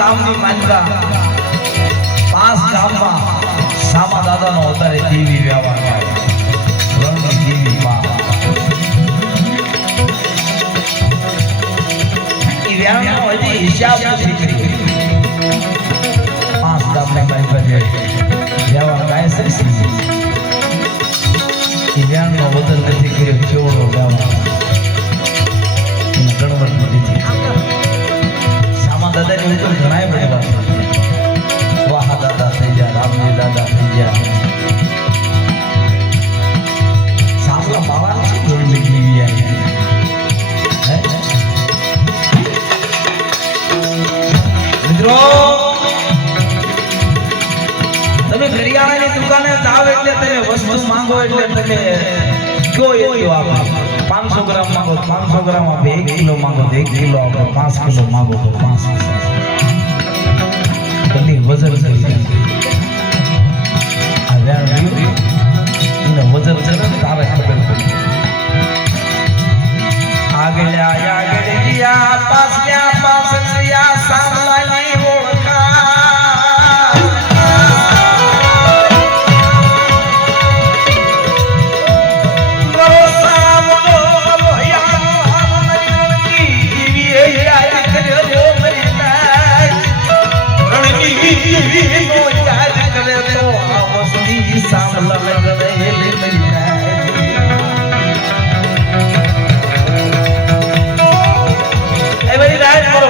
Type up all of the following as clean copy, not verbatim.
ગામની માનતા 5 ગામમાં સામા દાદાનો અવતારે દેવી વ્યવહાર થાય રણની દેવી માં ઈ વ્યવહારનો હજી હિસાબ નથી કરી 5 ગામને માનતા જે વ્યવહાર થાય છે ઈ વ્યવહારનો વતન નથી કર્યો કેવડો વ્યવહાર ગણવત નથી સામા દાદાની ઉપર ઘણાય બધા વાહ દાદા થઈ ગયા રામજી દાદા થઈ ગયા સાસલા બાવા છે જોઈ લીધી આવી મિત્રો તમે કરિયાણાની દુકાને જાવ એટલે તમે વસ્તુ માંગો એટલે તમે કયો એટલું આપો 500 ગ્રામ માંગો 500 ગ્રામ આપો 1 કિલો માંગો 1 કિલો આપો 5 કિલો માંગો તો 5 બધી વજન કરી આ વ્યાણ એને વજન છે ને તારે ખબર પડી આગળ ગયા પાછળ્યા પાછળ્યા સામલાની ઓળખા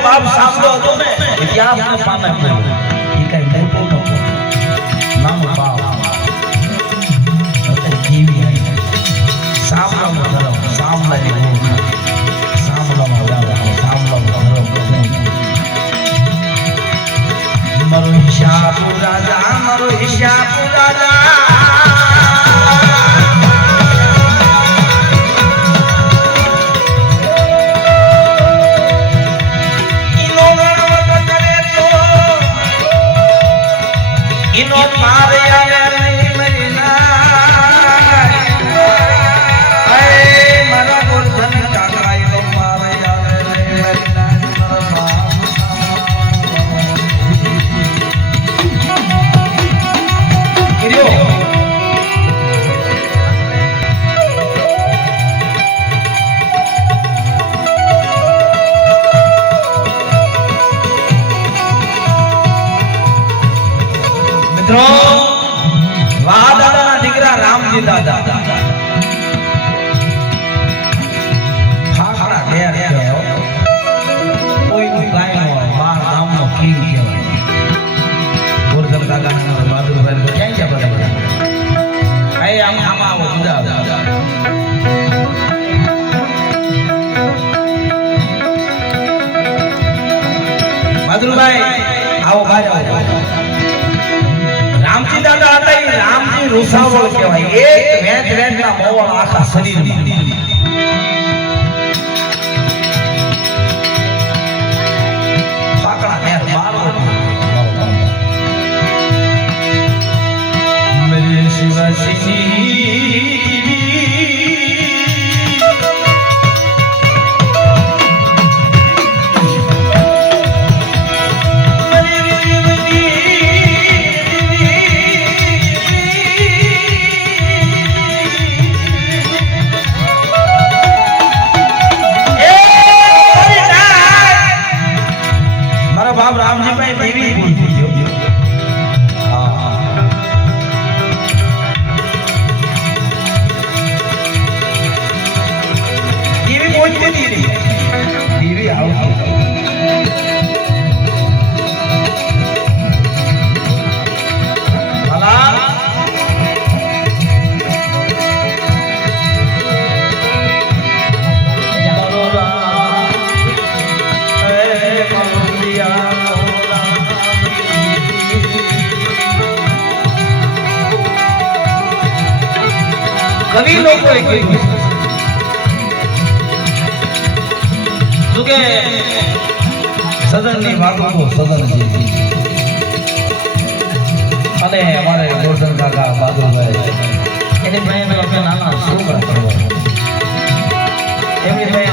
બાપ સાંભળો હતો ને ઇતિહાસના પાને પડ્યો એ કઈ મોટો નતો નાનો બાપ જીવી સાંભળો ધર્મ સાંભળાની સાંભળો મારો હિસાબ રાજા મારો હિસાબ રાજા નો મારે આવે નહીં મરીના એ મારા ગોરધન કાકા નો મારે આવે નહીં મરીના કિર્યો વાહ દાદાના દીકરા રામજી દાદા ખાખરા ઘેર કહેવાય કોઈનું કાંઈ ન હોય બાર ગામનો કિંગ કહેવાય ગોરધન કાકાના બહાદુરભાઈ ક્યાં ક્યાં બધા એ આમ આવો બધા બહાદુરભાઈ આવો બહાર આવો રામજી દાદા હતા એ રામજી રૂસાવળ કહેવાય એક વેંચના મોવળ આખા શરીરમાં પાકડા મેર મારો મેરે શિવાજી રામજી ભાઈ દેવી બોલતી જો દેવી બોલતી દીદી દેવી આવતી ભલા કવિ લોકોએ કહ્યું શું કે સદનની વાતો તો સદન જેવી અને અમારે ગોરધન કાકા બહાદુરભાઈ એની ભાઈ અમે નાના છોકરા કરવા એમની ભાઈ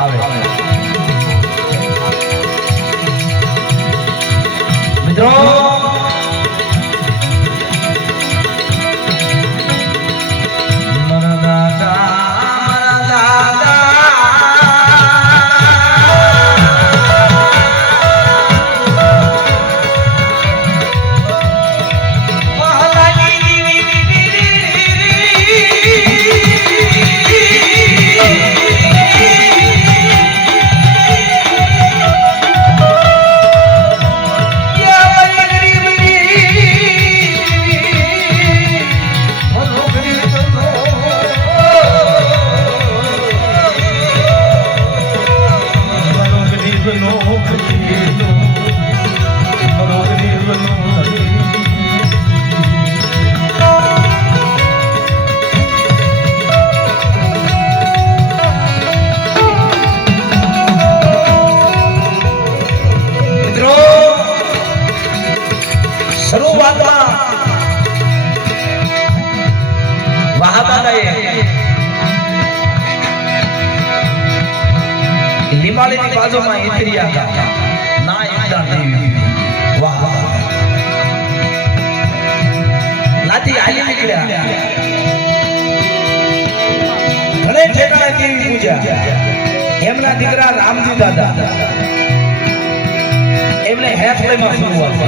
આવે મિત્રો લીમાળીની બાજુમાં ઇતરિયા હતા ના એકદા દેવી વાહ લાથી હાલી નીકળ્યા ઘણે ઠેકાણે દેવી પૂજા એમના દીકરા રામજી દાદા એમને હેફલેમાં શરૂઆત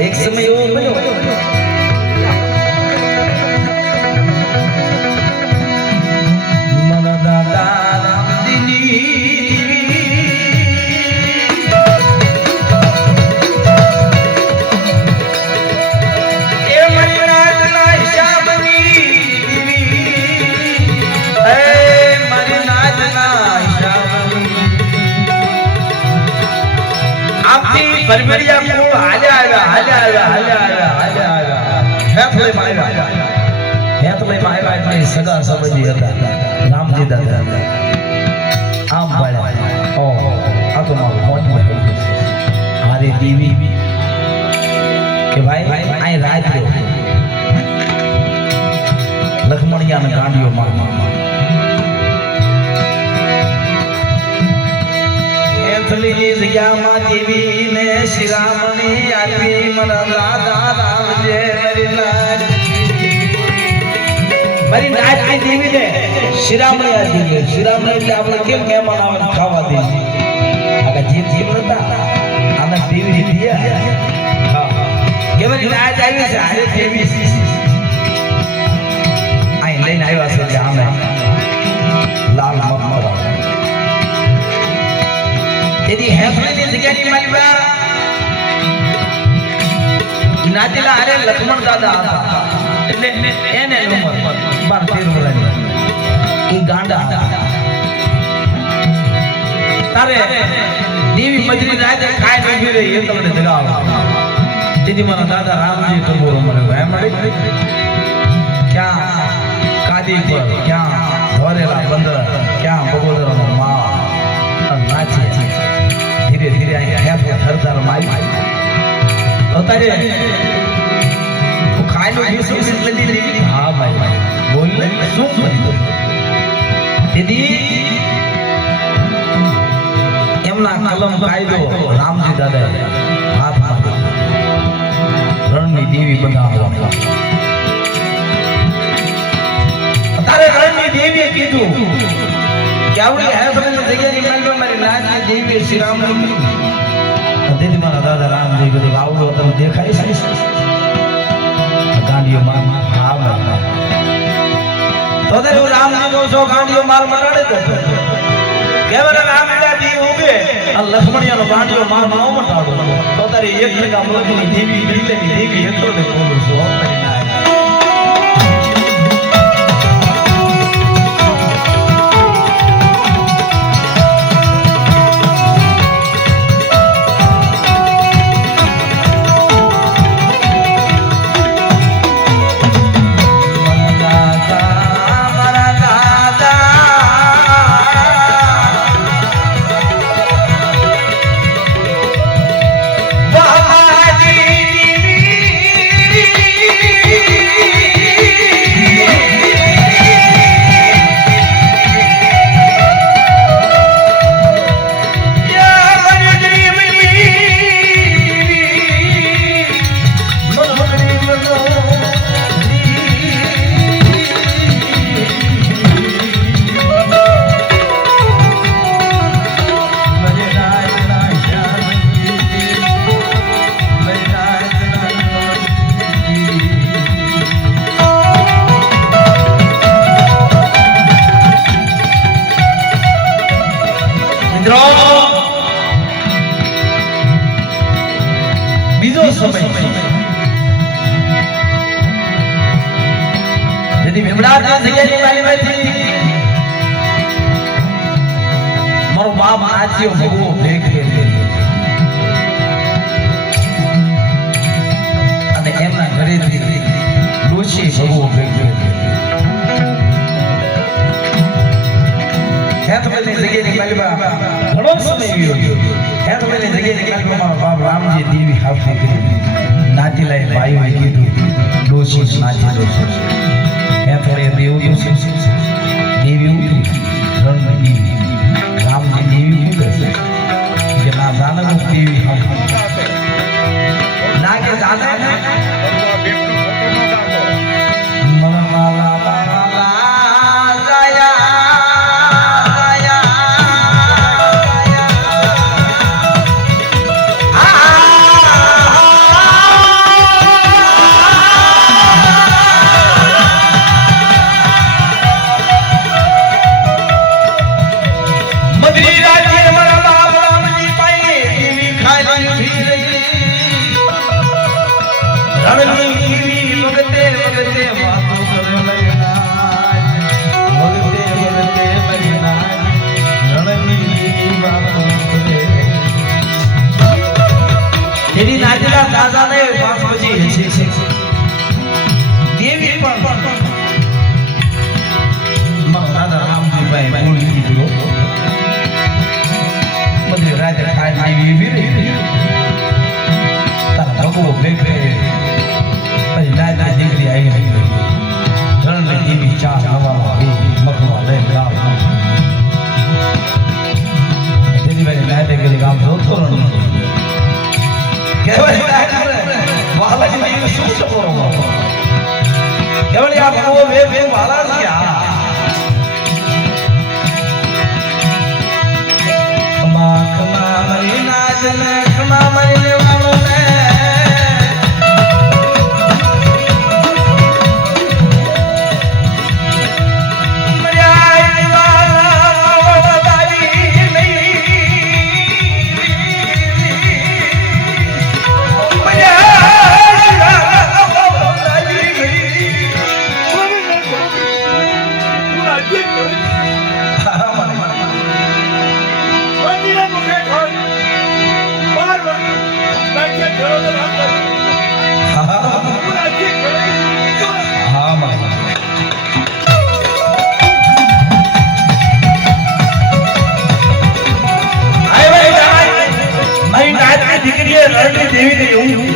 એક સમય એવો બન્યો મારા દાદા પરમરિયા કોળ હાલ્યા હેફલે માર્યા એટલે સગા સંબંધી હતા રામજી દાદા આમ પાડ્યા ઓહો આ તો મારું મોજ હારે દેવી કે ભાઈ અહીં રાજ લખમણિયાને ગાંડીઓ માર એથલી જગ્યામાં દેવી ને શ્રીરામની આપી મારા દાદા રામજે મારી નાચની દેવી ને શ્રીરામની આપી શ્રીરામની એટલે આપણે કેમ મહેમાન આવે ખાવા દે આગળ જીવ નતા આના દેવી દિયા હા કેવી નાચ આવી છે હારે દેવી આઈ લઈને આવ્યા છે આમે લાલ મકમરા તેથી હેફલેની જગ્યાની માલિકા નાચેલા હારે લક્ષ્મણ દાદા હતા એટલે એને ઉંમર 12-13 વર્ષની એ ગાંડા હતા તારે દેવી મજરી રાતે ખાય બેઠી રહી એ તમને જગાવ તેથી મારા દાદા રામજી ટબોરો મને ભાઈ મળી ક્યાં કાદી પર ક્યાં ધોરેલા બંદર ક્યાં બગોદરાનો મા નાચે ધીરે ધીરે અહીંયા હેફલે થરથર મારી અત્યારે ખાયનો દિવસ લઈ લીધી હા ભાઈ બોલ લે શું કરી દીદી એમના કલમ કાયદો રામજી દાદા હાથમાં રણની દેવી બનાવવા અત્યારે રણની દેવીએ કીધું કે આવડી હેફલેની જગ્યાની માલમાં મારી નાચની દેવી શ્રી રામની તેથી મારા દાદા રામજી કીધું આવડો તમે દેખાય છે ગાંડીઓ માર હા માર તો તે રામજી નો જો ગાંડીઓ માર મટાડે તો કેવળ રામડા દી ઉગે આ લક્ષ્મણિયાનો ગાંડીઓ માર ન મટાડો તો તારી એક જગા મોદીની દેવી બીજેની દેવી એટલો ને બોલું છું Bye. સમય જેથી વિમડાના જગ્યાની વાલીમાંથી મારો બાપ નાચ્યો ભગવો ભેગ અને એમના ઘરેથી ડોશી ભગવો ભેગ હેતભાઈની જગ્યાની વાલીમાં ઘણો સમય ગયો હેતભાઈની જગ્યાની વાલીમાં બાપ રામજી દેવી હાથે નાચી લઈ ભાઈ કીધું ડોશી નાચી ડોશી હેતભાઈ દેવું દેવી ઉઠી રણની રામજી દેવી ઉઠે કે ના જાનક દેવી ના કે જાનક એની નાચેલા દાદાને પાસ પછી હશે દેવી પણ દાદા રામજીભાઈ બોલી દીધું બધે રાજા કાઢ આવી એવી તારા ભગવો ભેગ પછી દાદા દીકરી આવી રણની દેવી ચા નવા મખવા લઈ લાવ તેની ભાઈ દાદા કે ગામ જોતો રણ વાલાજી દેવી શું છે બોલો કેવળ આ ભગવો વે વાલા છે ખમા ખમા મરી નાજ ને ખમા મરી લેવાનો ને દીકરીએ રણની દેવીને એવું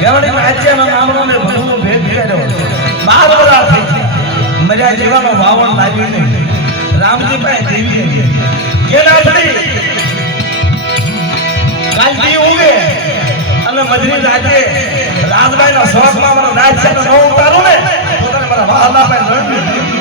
કેવડી નાચ્યાનો નામનો ભગવો ભેદ કર્યો 12 વર્ષ થઈ ગયા મજા જેવાનો વાવણ લાગ્યું નહીં રામજી પાસે દેવી કે નાચડી કાલથી ઉગે અને મજરી રાતે રાજભાઈના શોખમાં મને નાચ્યાનો ન ઉતારું ને પોતાને મારા વાહલા પાસે રણની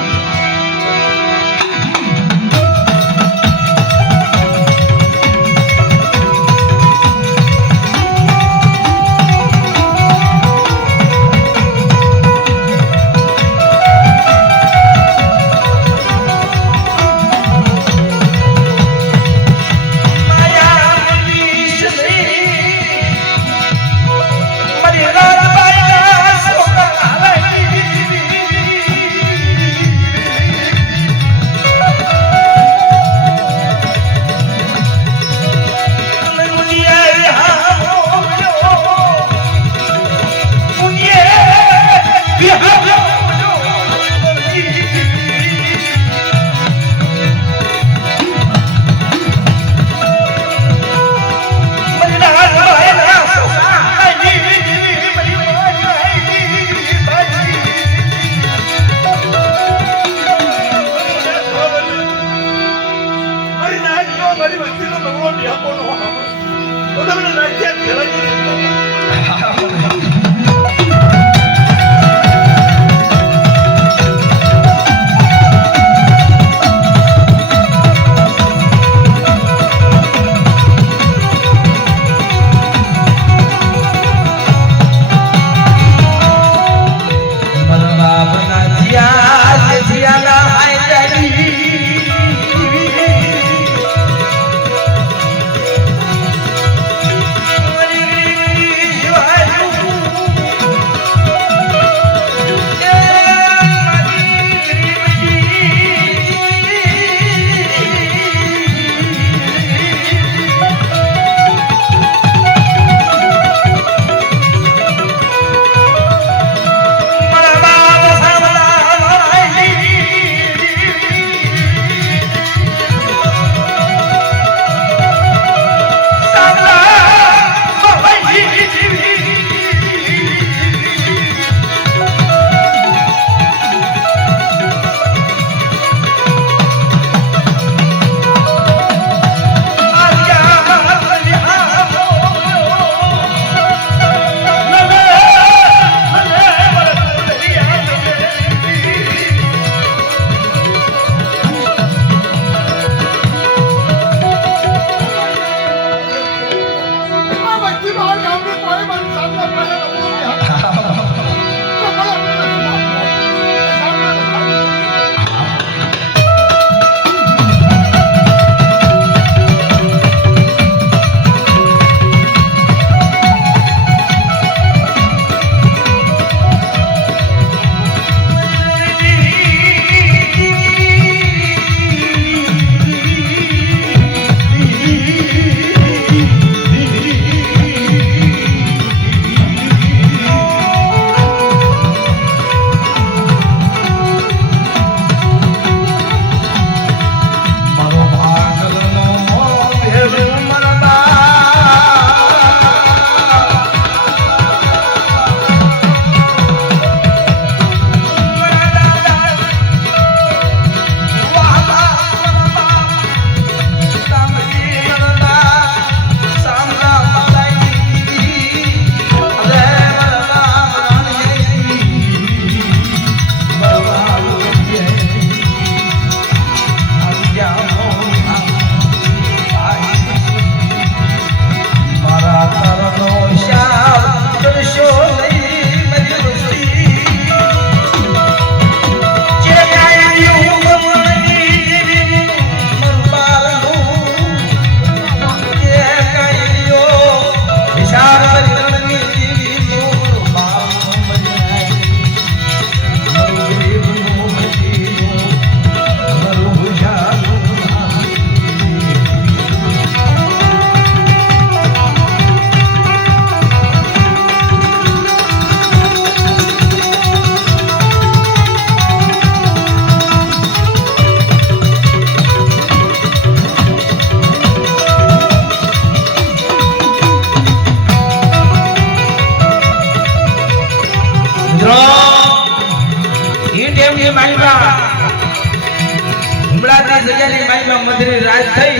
જગ્યાની માઈમાં મધરી રાત થઈ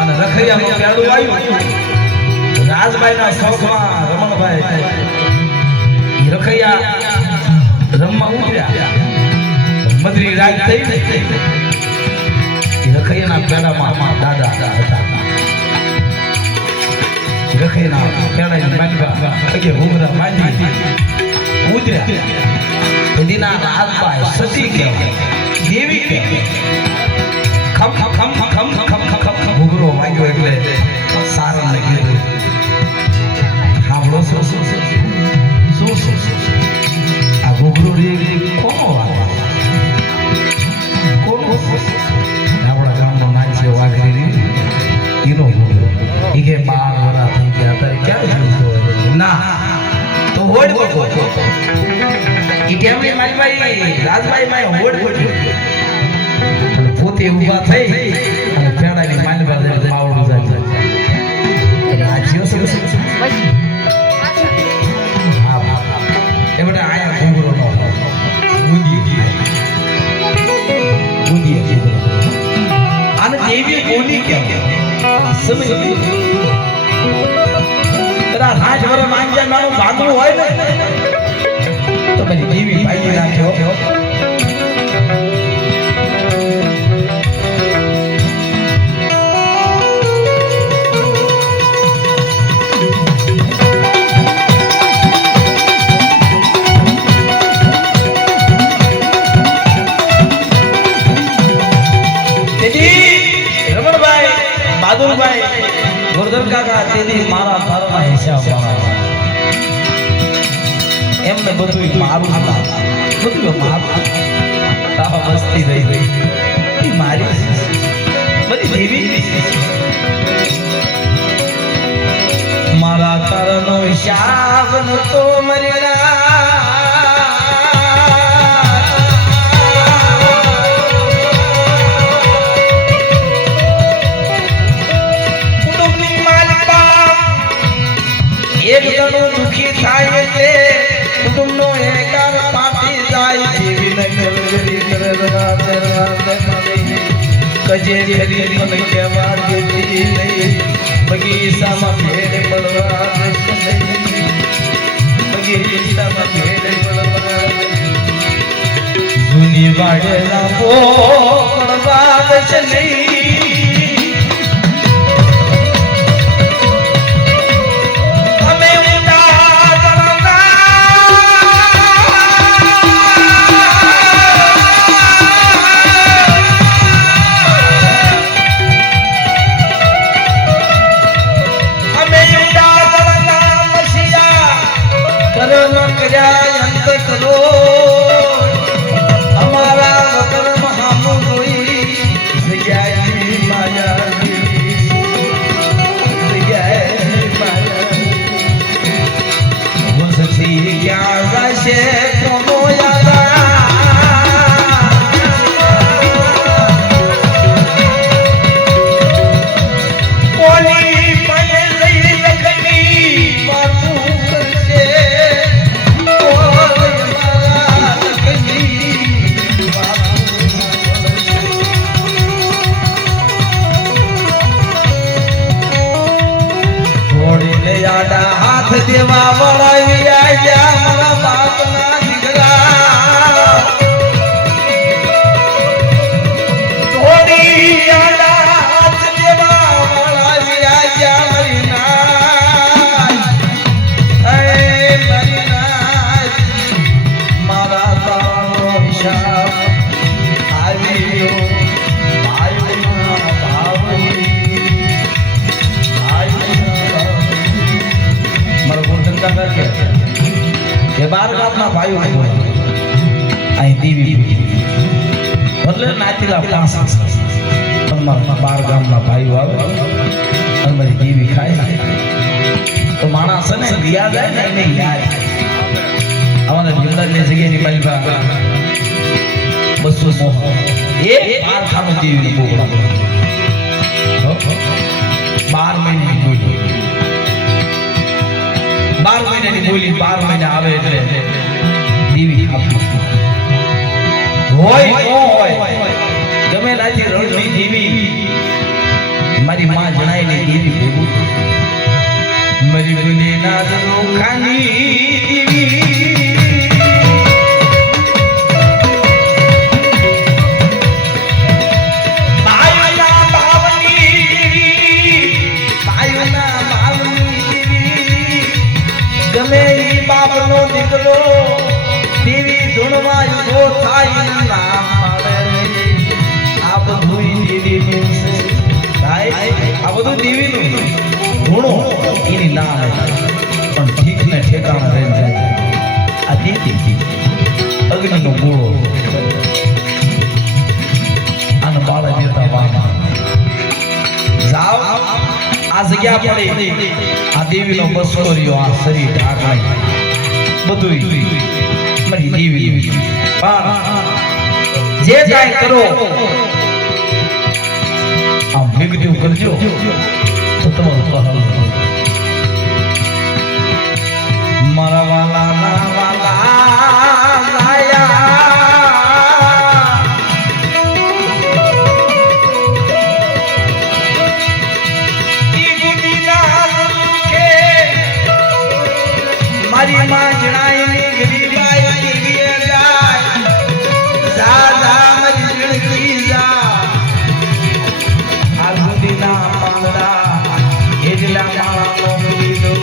અને રખૈયાનું પેડું આવ્યું રાજભાઈના શોખમાં રમણભાઈ રખૈયા રમવા ઉતર્યા મધરી રાત થઈ રખૈયાના પેડામાં દાદા હતા રખૈયાના પેડાની માનવા અગે ઉમરા માંડી ઉતર્યા દીના રાજભાઈ સતી કહેવાય દેવી કહેવાય ખમ ખમ ખમ ખમ ખમ ખમ ઘૂઘરો વાગ્યો એટલે સારણને કીધું સાંભળો શું આ ઘૂઘરો કોનો આપણા ગામનો નાચ છે વાઘરી એનો એ કે 12 વર્ષ થઈ ગયા અત્યારે ક્યાં જોયું ના તો હોડ બકો ઈ કેમે મારી ભાઈ રાજભાઈ માય હોડ બકો પોતે ઊભા થઈ અને પેડાની માનવા દે પાવડું જાય રાજ્યો સે એ બેટા આયા ઘૂઘરો નો ગુંજી આને દેવી બોલી કે સમજ તરા હાજ વર માંજા મારું બાંધવું હોય ને તો મારી દેવી ભાઈ રાખ્યો ગોરધન કાકા તેની મારા તારા હિસાબ એમને બધું મારું બધું મારું તાવા મસ્તી રહી ગઈ મારી બધી દેવી મારા તારનો હિસાબ નતો મરેલા એક જણો દુખી થાય એટલે કુટુંબનો એકાર પાટી જાય જેવી ન ગલગરી કરવા કજેરી હરી મન કહેવા દેતી નહીં બગીચામાં ભેડ પડવા દેશે બગીચામાં ભેડ પડવા જૂની વાડેલા પડવા દેશે નહીં દેવા વળાવી આયા મારા બાપના દીકરા થોડી આડા દેવા વળાવી આયા મારી નાય એ મારી નાય મારા તારો હિસાબ આવ્યો કે 12 ગામના ભાઈઓ અહીં દેવી બદલે નાચીલા 12 ગામના ભાઈઓ આવે અને મારી દેવી ખાય તો માણસ ને લિયા જાય ને એને યાદ અમારા જિંદગીની જગ્યાની માલિકા 200 મોહ એ 12 ખાનું દેવી બોગડા 12 મહિને બોલી 12 મહિનાની બોલી 12 મહિના આવે એટલે દેવી હોય નો હોય રણની દેવી મારી માં જણાયેલી દેવી ભેગું મારી ગુનેના ખાની દેવી બાપનો દીકરો દેવી ધૂણમાં યુધો થાય નામ મળે આ બધું દેવીનું છે આ બધું દેવીનું ધૂણો એની નામ પણ ઠીક ને ઠેકાણા રહી જાય આ દેવી અગ્નિનો ગોળો આને બાળા દેતા વાળા જાઓ આ જગ્યા પડી આ દેવીનો બસો રહ્યો આ શરીર ઢાકાય બધું મારી દેવી પણ જે કાંઈ કરો આમ વિગડ્યું કરજો તો તમારું પહલ મારા વાલા ના વાલા મારી માં જણાયેલી ગરીબાઈ દેવીએ જાય જા મારી જણકી જા આ ગુદીના પાંદડા એજલા માળાનો લીલો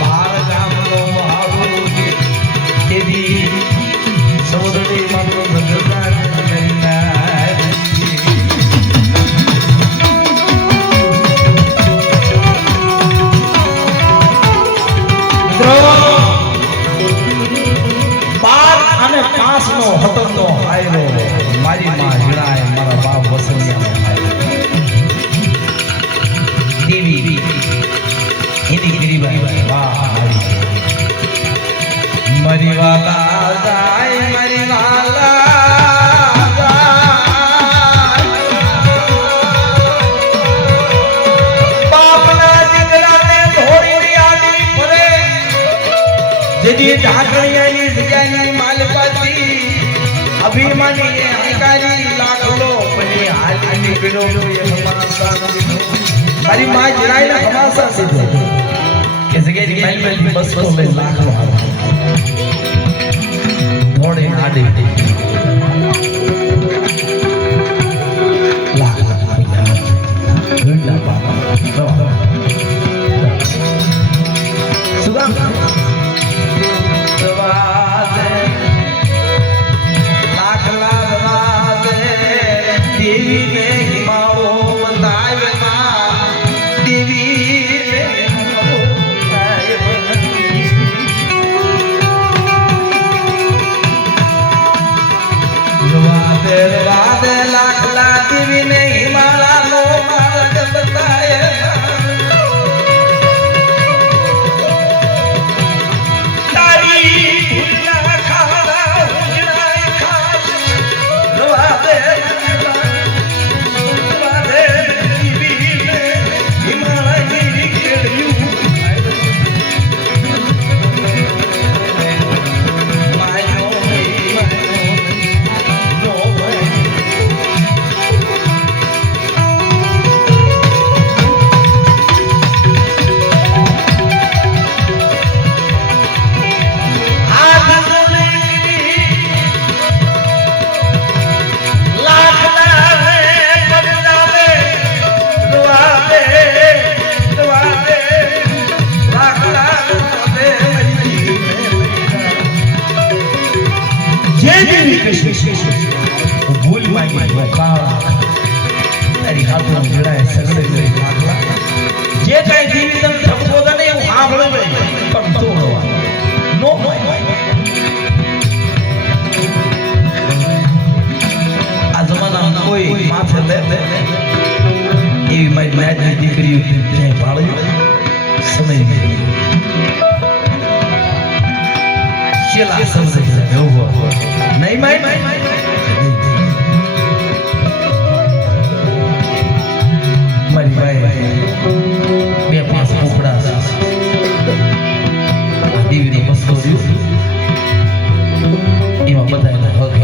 બાર ગામનો મહાવો દેવી સૌદરી મારો ભગવાન મારી માં જણાય મારા બાપ વસંતિયા દેવી એની ગરીબાઈ વાહ મારી વાલા જાય મારી વાલા બાપના દીકરાને ધોરી આલી ફરે જેદી ઢાકણિયાની જગ્યાની માલપાતી અભિમાની અહંકારી લાખલો પની હાલની પેલો એ હમાસા મારી માં જણાયેલા હમાસા સીધો કે જગ્યાની માલપાતી બસ લે લાખલો ધોડે આડે લાખ ઘણા બાપા સુગામ ભૂલ માંગી તારી હાથમાં જડાય સગડે જઈ માગલા જે કઈ જીવી તમે ઠપકો દે એવું સાંભળો પણ તોડો નો આ જમાનામાં કોઈ માથે લે એવી મારી નાની દીકરી જ્યાં ભાળ્યું સમય છેલ્લા સમય એવું નહીં માય મારી ભાઈ બે પાંચ કુકડા દેવીની વસ્તુ એમાં બધા હક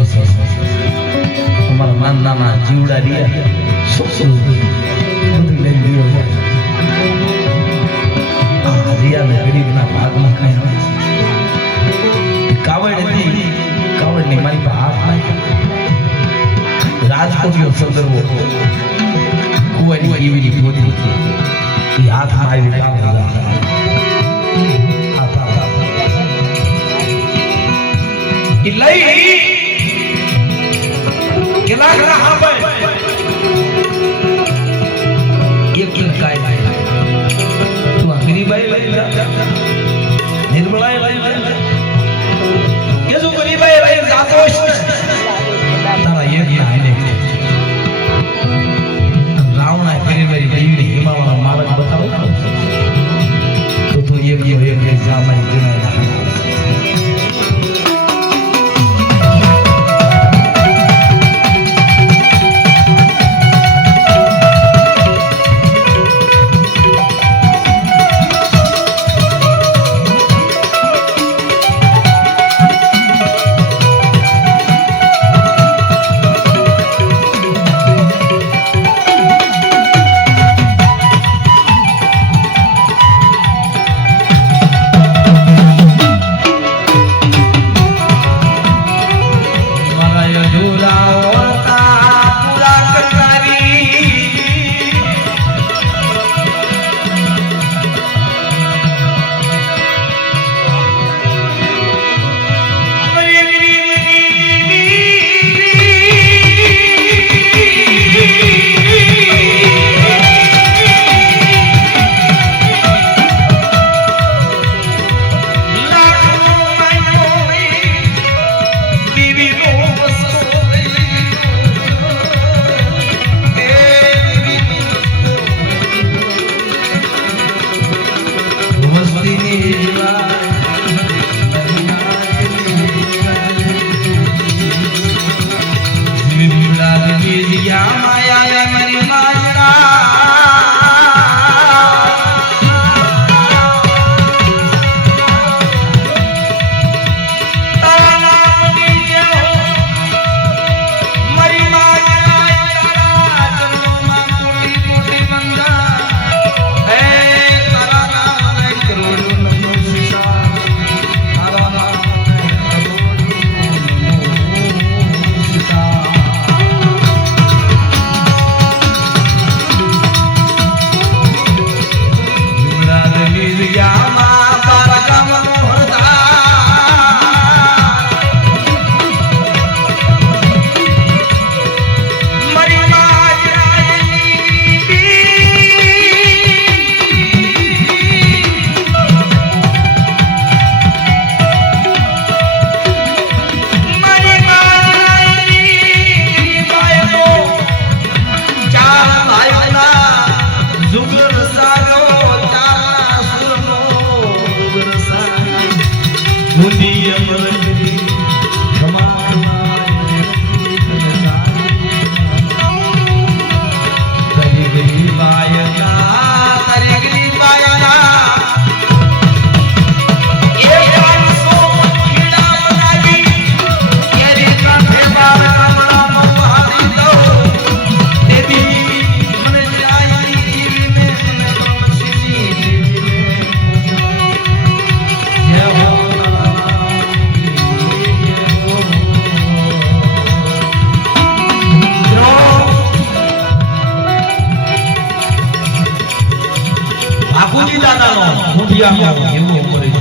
અમારા નાના જીવડા રહ્યા શું બધું લઈ ગયો છે. આ હરિયાના ગરીબના ભાગમાં કઈ હોય કાવડ હતી, કાવડની મારી પર હાથ નાખ્યો. રાજકોટનો સંદર્ભો કુંવરી એવી ગોતી એ હાથમાં આવી કામ લઈ કેટલા ઘણા હા ભાઈ એક કાય તું આ ગરીબાઈ લઈ નિર્મળાઈ લઈ કે જો ગરીબાઈ લઈ જાતો તારા એક આઈને રાવણા ગરીબાઈ ગરીબી હિમાવાળા માર્ગ બતાવો તો તું એક જામાઈ ગણાય. બાપુજી દાદાનો મુઠિયામાં એવું પડે